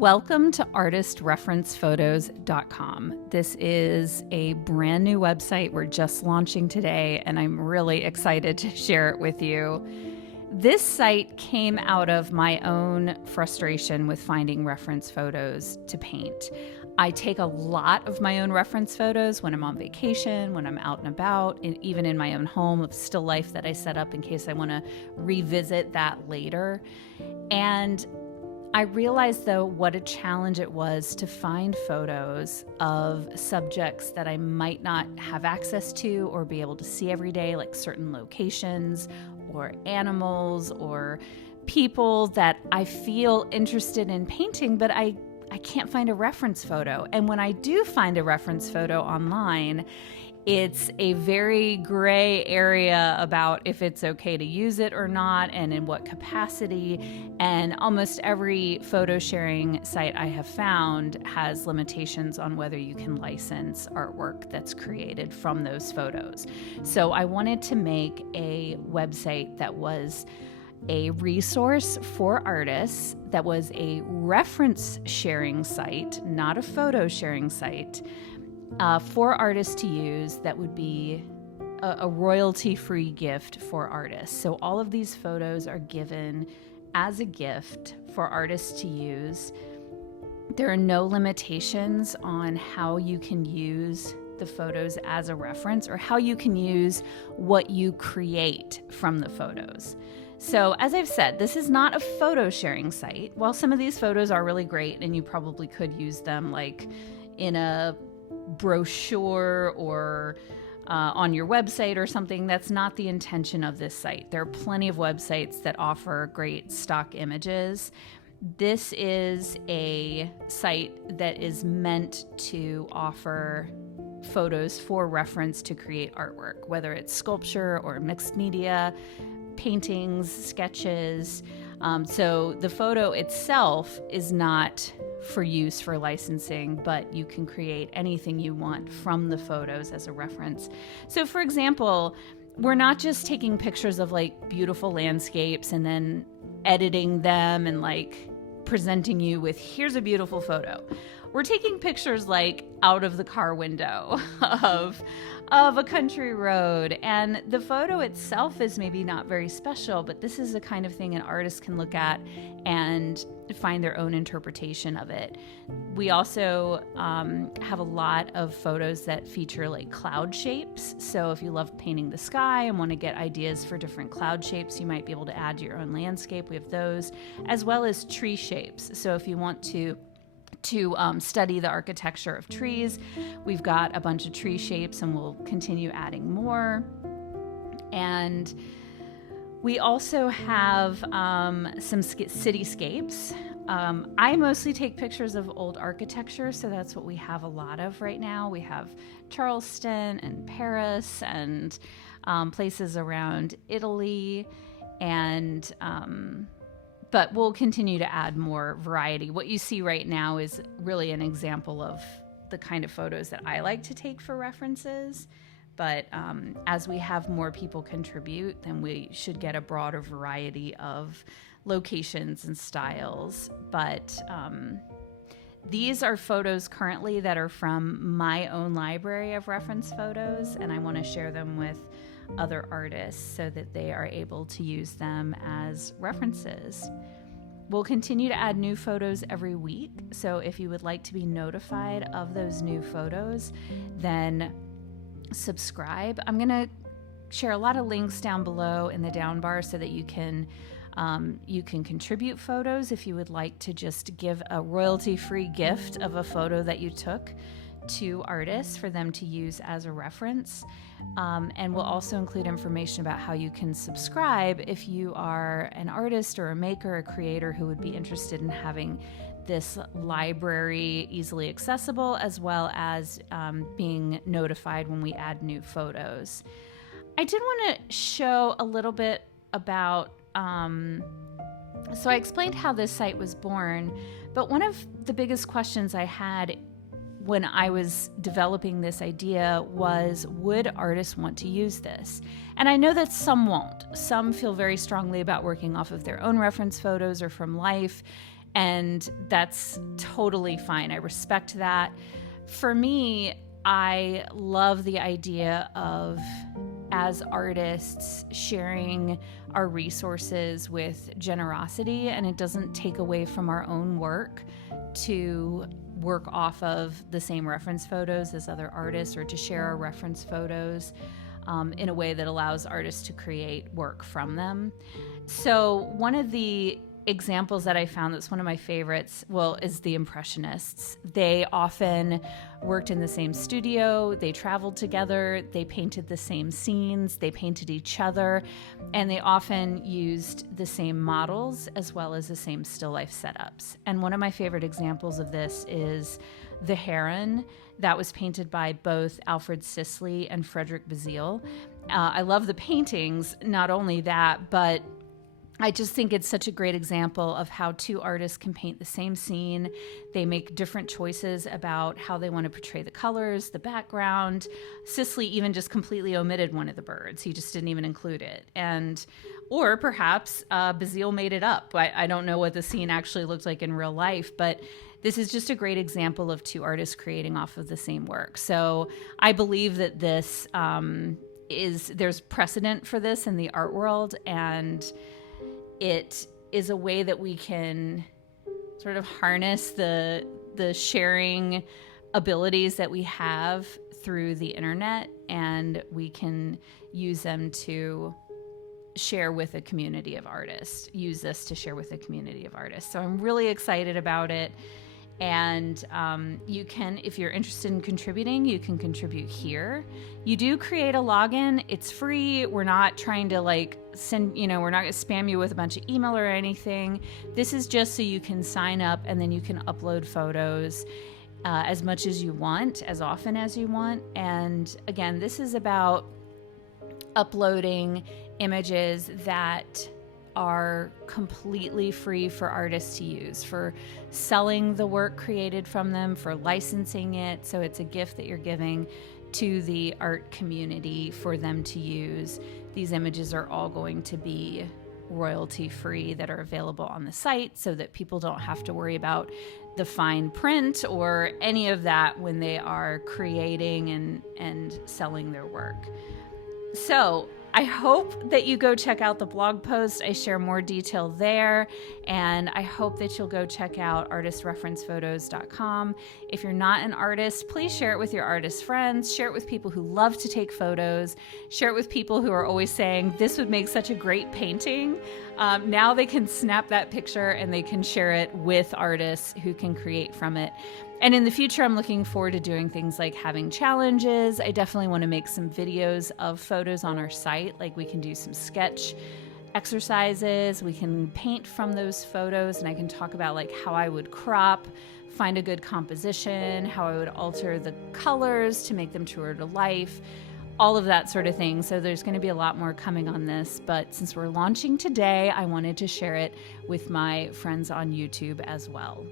Welcome to artistreferencephotos.com. This is a brand new website we're just launching today, and I'm really excited to share it with you. This site came out of my own frustration with finding reference photos to paint. I take a lot of my own reference photos when I'm on vacation, when I'm out and about, and even in my own home of still life that I set up in case I want to revisit that later. And I realized, though, what a challenge it was to find photos of subjects that I might not have access to or be able to see every day, like certain locations or animals or people that I feel interested in painting, but I can't find a reference photo. And when I do find a reference photo online, it's a very gray area about if it's okay to use it or not and in what capacity. And almost every photo sharing site I have found has limitations on whether you can license artwork that's created from those photos. So I wanted to make a website that was a resource for artists, that was a reference sharing site, not a photo sharing site, for artists to use, that would be a royalty-free gift for artists. So all of these photos are given as a gift for artists to use. There are no limitations on how you can use the photos as a reference or how you can use what you create from the photos. So as I've said, this is not a photo sharing site. While some of these photos are really great and you probably could use them like in a brochure or on your website or something, that's not the intention of this site. There are plenty of websites that offer great stock images. This is a site that is meant to offer photos for reference to create artwork, whether it's sculpture or mixed media, paintings, sketches. So the photo itself is not for use for licensing, but you can create anything you want from the photos as a reference. So for example, we're not just taking pictures of like beautiful landscapes and then editing them and like presenting you with, here's a beautiful photo. We're taking pictures like out of the car window of a country road, and the photo itself is maybe not very special, but this is the kind of thing an artist can look at and find their own interpretation of it. We also have a lot of photos that feature like cloud shapes. So if you love painting the sky and want to get ideas for different cloud shapes, you might be able to add your own landscape. We have those, as well as tree shapes. So if you want to study the architecture of trees, we've got a bunch of tree shapes and we'll continue adding more. And we also have some cityscapes. I mostly take pictures of old architecture, so that's what we have a lot of right now. We have Charleston and Paris and places around Italy, and but we'll continue to add more variety. What you see right now is really an example of the kind of photos that I like to take for references. But as we have more people contribute, then we should get a broader variety of locations and styles. But these are photos currently that are from my own library of reference photos, and I want to share them with other artists so that they are able to use them as references. We'll continue to add new photos every week, so if you would like to be notified of those new photos, then subscribe. I'm going to share a lot of links down below in the down bar so that you can contribute photos if you would like to just give a royalty-free gift of a photo that you took to artists for them to use as a reference. And we'll also include information about how you can subscribe if you are an artist or a maker, a creator who would be interested in having this library easily accessible, as well as being notified when we add new photos. I did want to show a little bit about, so I explained how this site was born, but one of the biggest questions I had when I was developing this idea was, would artists want to use this? And I know that some won't. Some feel very strongly about working off of their own reference photos or from life, And that's totally fine. I respect that. For me, I love the idea of, as artists, sharing our resources with generosity, and it doesn't take away from our own work to work off of the same reference photos as other artists, or to share our reference photos in a way that allows artists to create work from them. So one of the examples that I found that's one of my favorites, is the Impressionists. They often worked in the same studio, they traveled together, they painted the same scenes, they painted each other, and they often used the same models as well as the same still life setups. And one of my favorite examples of this is the Heron that was painted by both Alfred Sisley and Frederick Bazille. I love the paintings, not only that, but I just think it's such a great example of how two artists can paint the same scene. They make different choices about how they want to portray the colors, the background. Sisley even just completely omitted one of the birds. He just didn't even include it. Or perhaps Bazille made it up. I don't know what the scene actually looked like in real life, but this is just a great example of two artists creating off of the same work. So I believe that this there's precedent for this in the art world, and it is a way that we can sort of harness the sharing abilities that we have through the internet, and we can use them to share with a community of artists, use this to share with a community of artists. So I'm really excited about it. And you can, if you're interested in contributing, you can contribute here. You do create a login. It's free. We're not trying to we're not going to spam you with a bunch of email or anything. This is just so you can sign up, and then you can upload photos as much as you want, as often as you want. And again, this is about uploading images that are completely free for artists to use, for selling the work created from them, for licensing it. So it's a gift that you're giving to the art community for them to use. These images are all going to be royalty free, that are available on the site, so that people don't have to worry about the fine print or any of that when they are creating and selling their work. So I hope that you go check out the blog post. I share more detail there, and I hope that you'll go check out artistreferencephotos.com. If you're not an artist, please share it with your artist friends. Share it with people who love to take photos. Share it with people who are always saying, this would make such a great painting. Now they can snap that picture and they can share it with artists who can create from it. And in the future, I'm looking forward to doing things like having challenges. I definitely want to make some videos of photos on our site. Like, we can do some sketch exercises. We can paint from those photos, and I can talk about like how I would crop, find a good composition, how I would alter the colors to make them truer to life, all of that sort of thing. So there's going to be a lot more coming on this, but since we're launching today, I wanted to share it with my friends on YouTube as well.